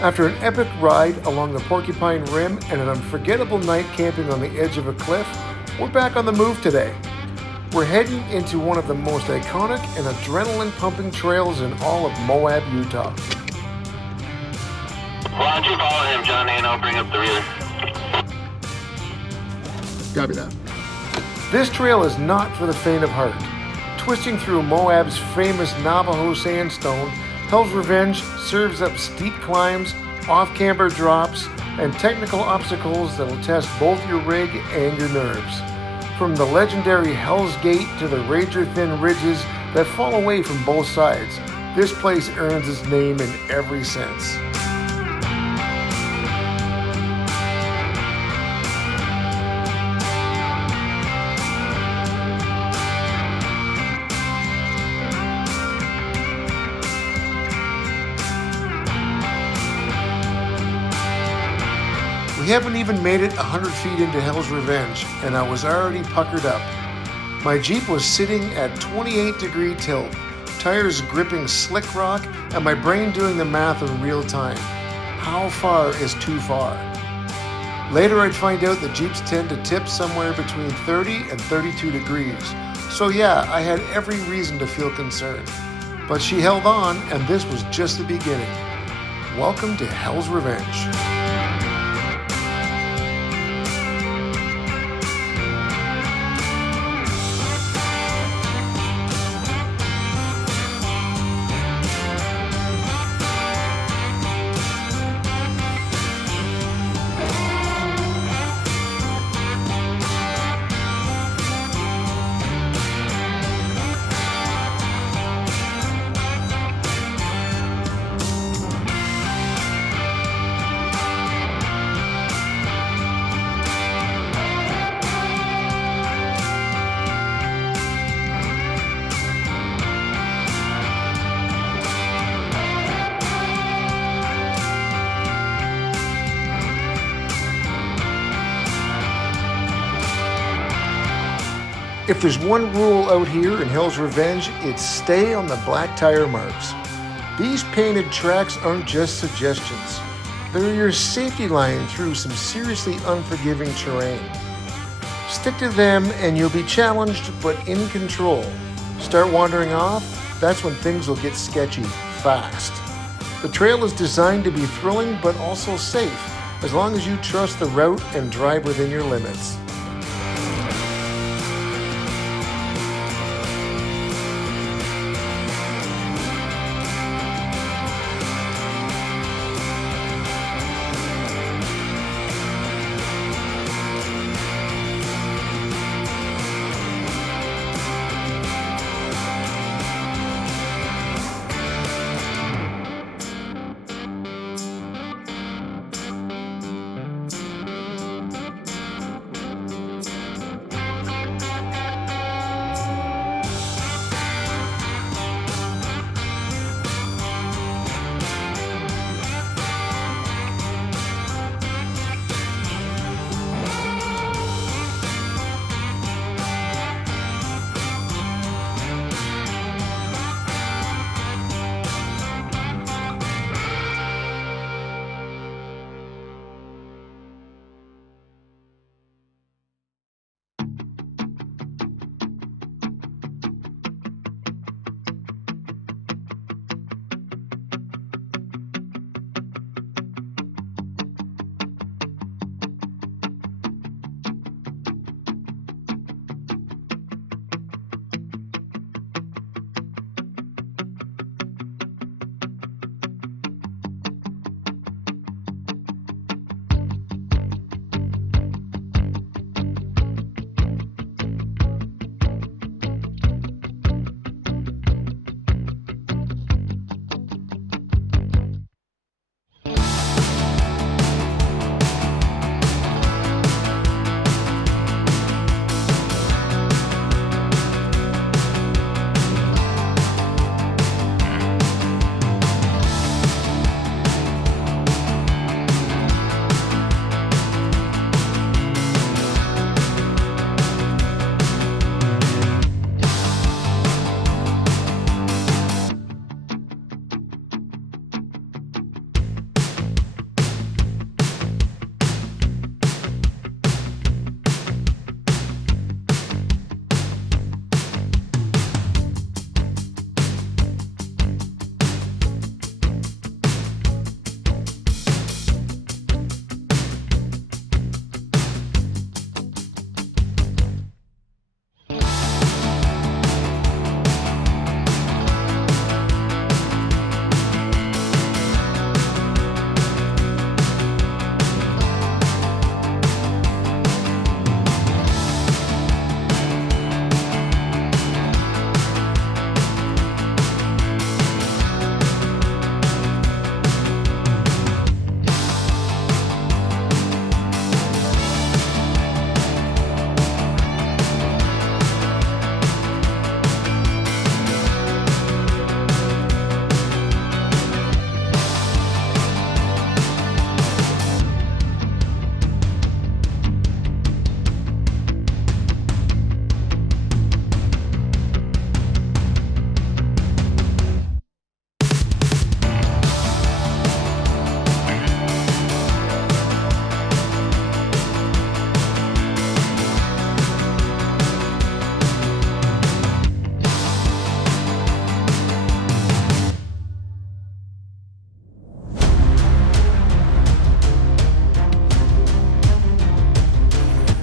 After an epic ride along the Porcupine Rim and an unforgettable night camping on the edge of a cliff, we're back on the move today. We're heading into one of the most iconic and adrenaline-pumping trails in all of Moab, Utah. Why don't you follow him, Johnny, and I'll bring up the rear. Copy that. This trail is not for the faint of heart. Twisting through Moab's famous Navajo sandstone, Hell's Revenge serves up steep climbs, off-camber drops, and technical obstacles that'll test both your rig and your nerves. From the legendary Hell's Gate to the razor-thin ridges that fall away from both sides, this place earns its name in every sense. We haven't even made it 100 feet into Hell's Revenge, and I was already puckered up. My Jeep was sitting at 28-degree tilt, tires gripping slick rock, and my brain doing the math in real time. How far is too far? Later I'd find out that Jeeps tend to tip somewhere between 30 and 32 degrees. So yeah, I had every reason to feel concerned. But she held on, and this was just the beginning. Welcome to Hell's Revenge. If there's one rule out here in Hell's Revenge, it's stay on the black tire marks. These painted tracks aren't just suggestions. They're your safety line through some seriously unforgiving terrain. Stick to them and you'll be challenged but in control. Start wandering off, that's when things will get sketchy fast. The trail is designed to be thrilling but also safe, as long as you trust the route and drive within your limits.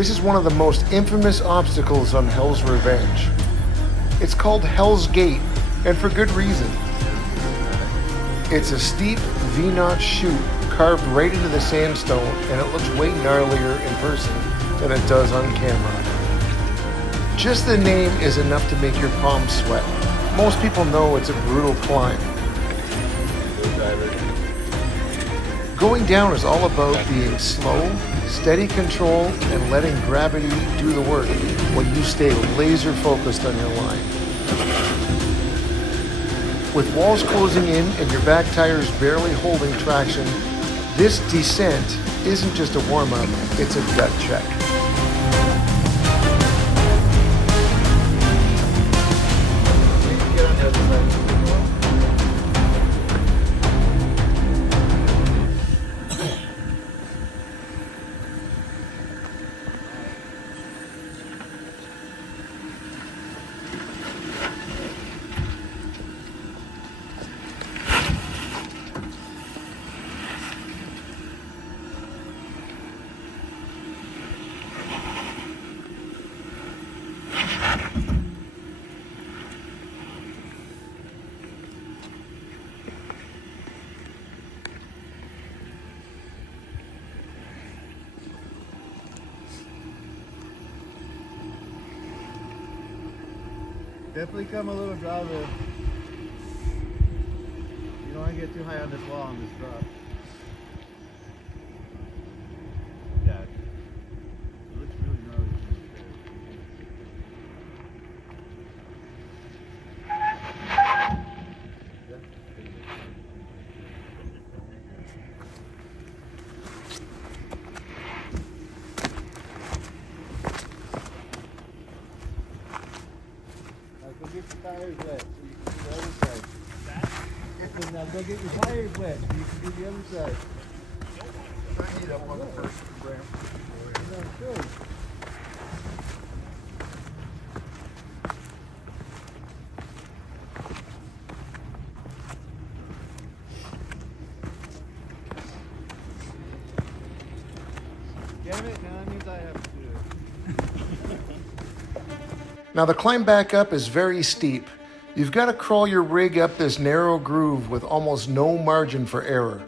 This is one of the most infamous obstacles on Hell's Revenge. It's called Hell's Gate, and for good reason. It's a steep V-notch chute carved right into the sandstone, and it looks way gnarlier in person than it does on camera. Just the name is enough to make your palms sweat. Most people know it's a brutal climb. Going down is all about being slow, steady control, and letting gravity do the work when you stay laser focused on your line. With walls closing in and your back tires barely holding traction, this descent isn't just a warm-up, it's a gut check. Definitely come a little driver. You don't want to get too high on this wall on this drop. Yeah. It looks really gnarly from Go get your tires wet so you can do the other side. That? Now go get your tires wet so you can do the other side. I need up on the first ramp. No, good. Damn it, now that means I have to do it. Now the climb back up is very steep. You've got to crawl your rig up this narrow groove with almost no margin for error.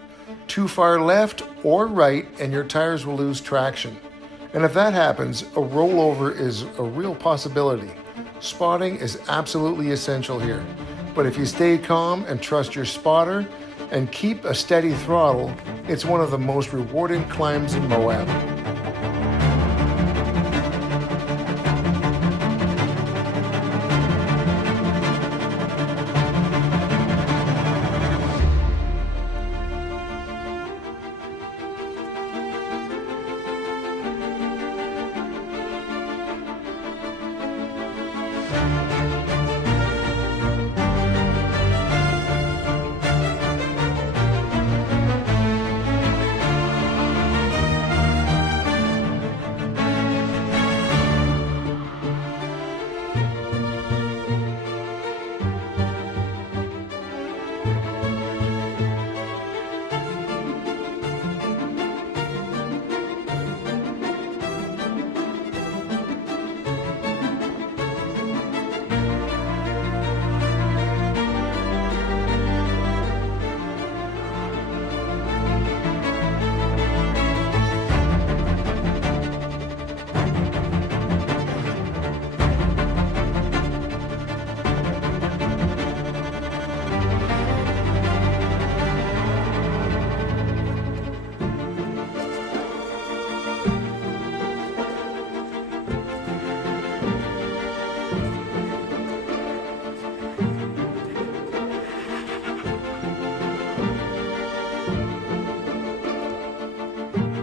Too far left or right and your tires will lose traction. And if that happens, a rollover is a real possibility. Spotting is absolutely essential here. But if you stay calm and trust your spotter and keep a steady throttle, it's one of the most rewarding climbs in Moab.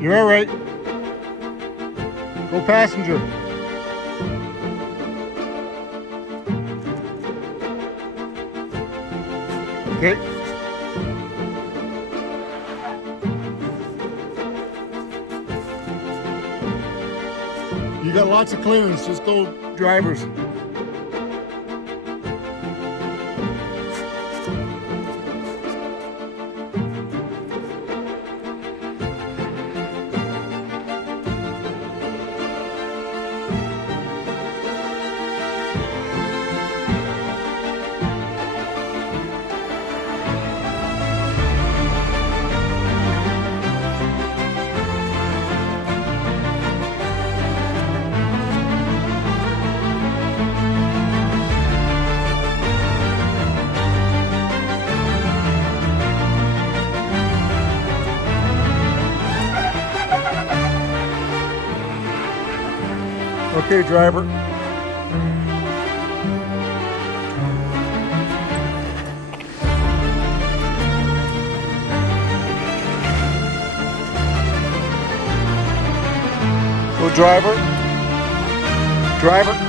You're all right. Go passenger. Okay. You got lots of clearance. Just go drivers. Okay, driver. Go, driver. Driver.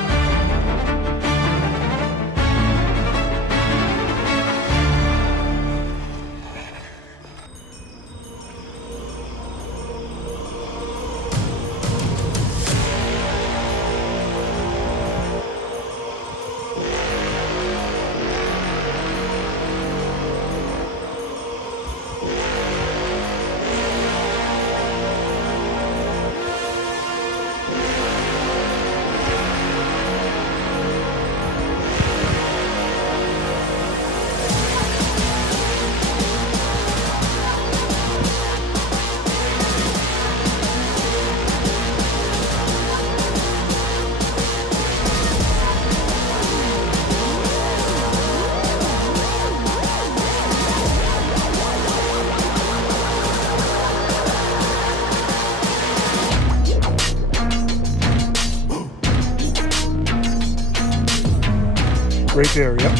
Right there, yep.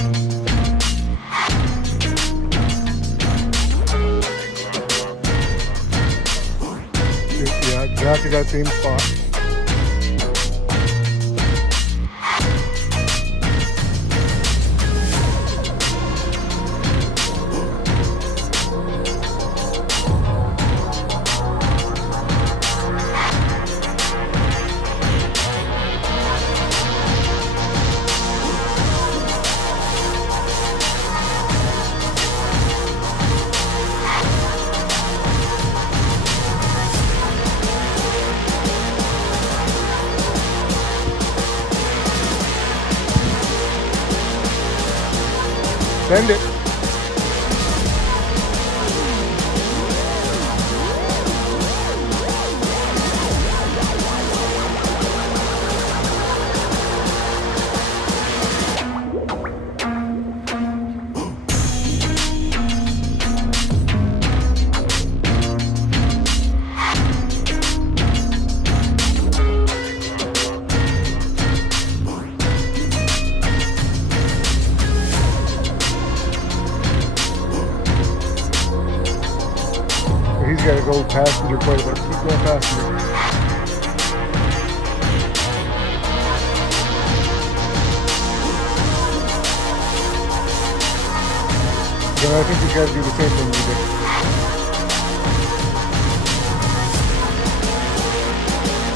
Yeah, exactly that same spot. Send it. He's got to go passenger quite a bit. Keep going passenger. Then I think he's got to do the same thing we did.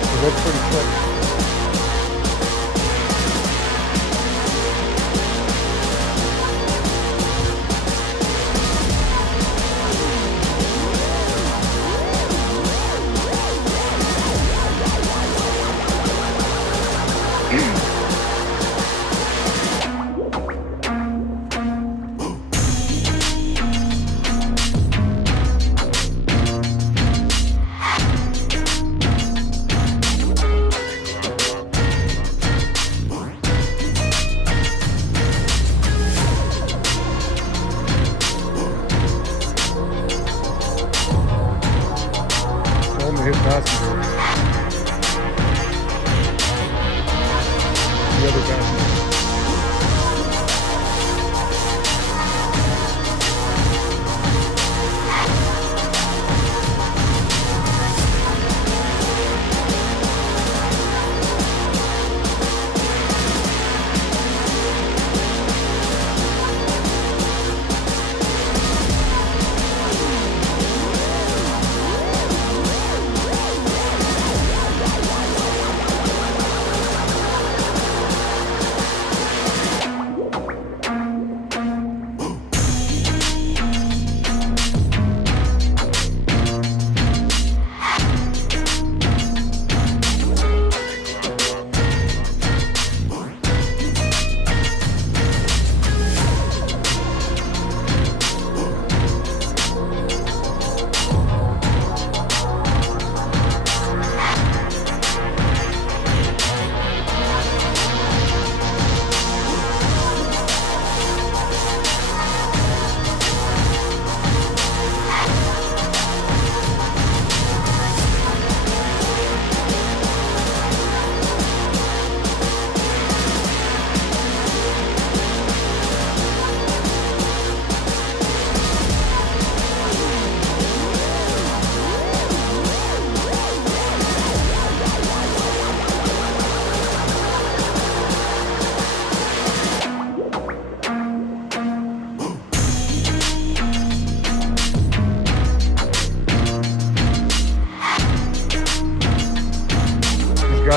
So that's pretty slick.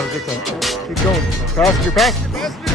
gotta get that. Keep going. Passenger, passenger, passenger.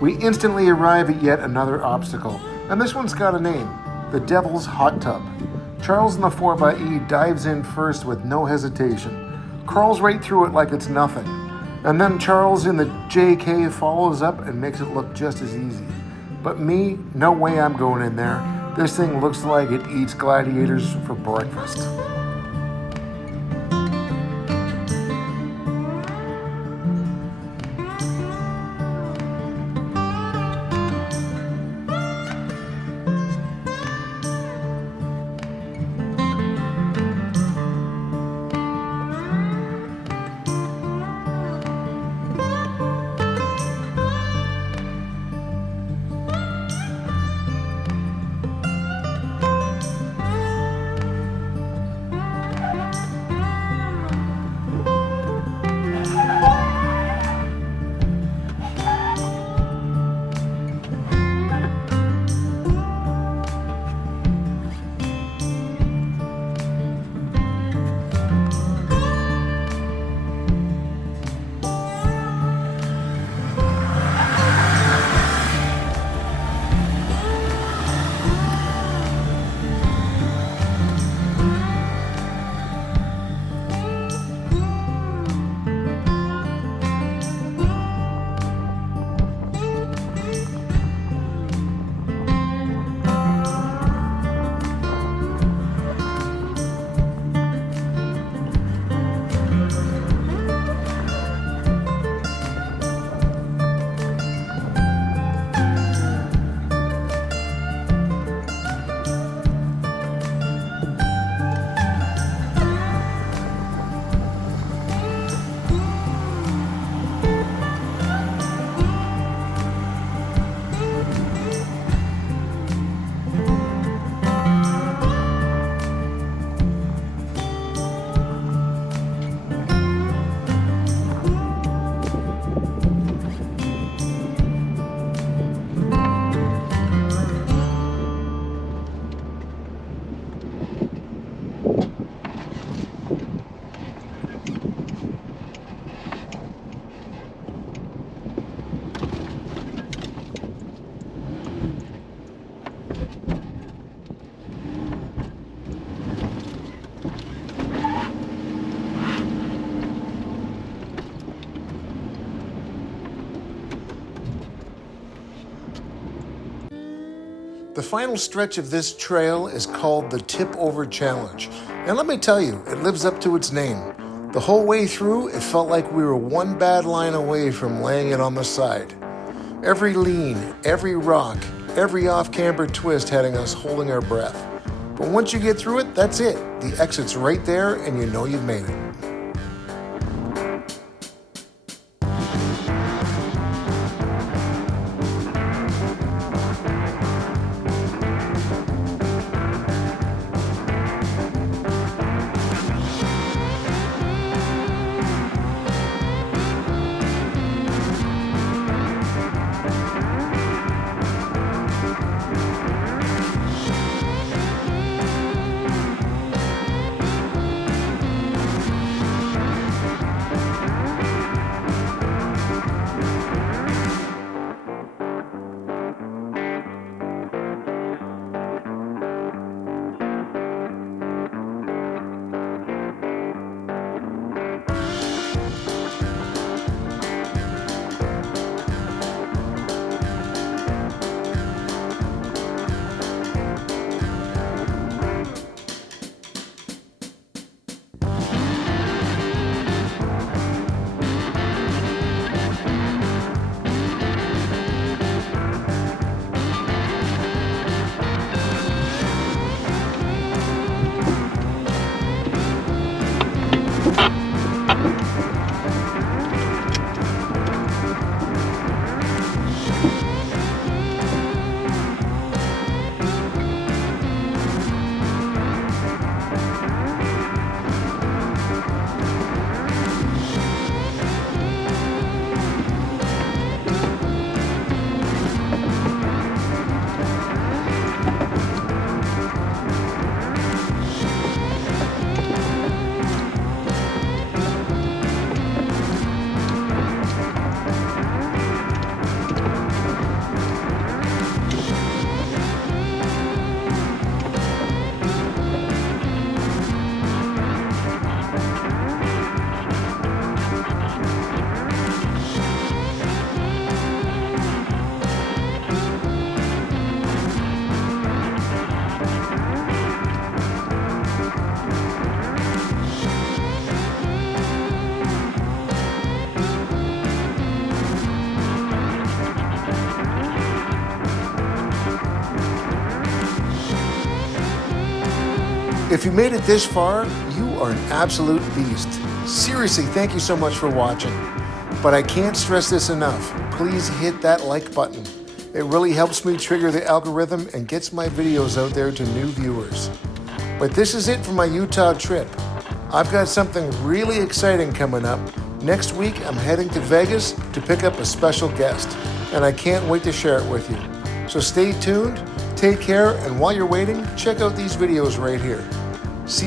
We instantly arrive at yet another obstacle, and this one's got a name, the Devil's Hot Tub. Charles in the 4xe dives in first with no hesitation, crawls right through it like it's nothing, and then Charles in the JK follows up and makes it look just as easy. But me, no way I'm going in there. This thing looks like it eats gladiators for breakfast. The final stretch of this trail is called the Tipover Challenge, and let me tell you, it lives up to its name. The whole way through, it felt like we were one bad line away from laying it on the side. Every lean, every rock, every off-camber twist having us holding our breath. But once you get through it, that's it. The exit's right there, and you know you've made it. If you made it this far, you are an absolute beast. Seriously, thank you so much for watching. But I can't stress this enough. Please hit that like button. It really helps me trigger the algorithm and gets my videos out there to new viewers. But this is it for my Utah trip. I've got something really exciting coming up. Next week, I'm heading to Vegas to pick up a special guest, and I can't wait to share it with you. So stay tuned, take care, and while you're waiting, check out these videos right here. See ya.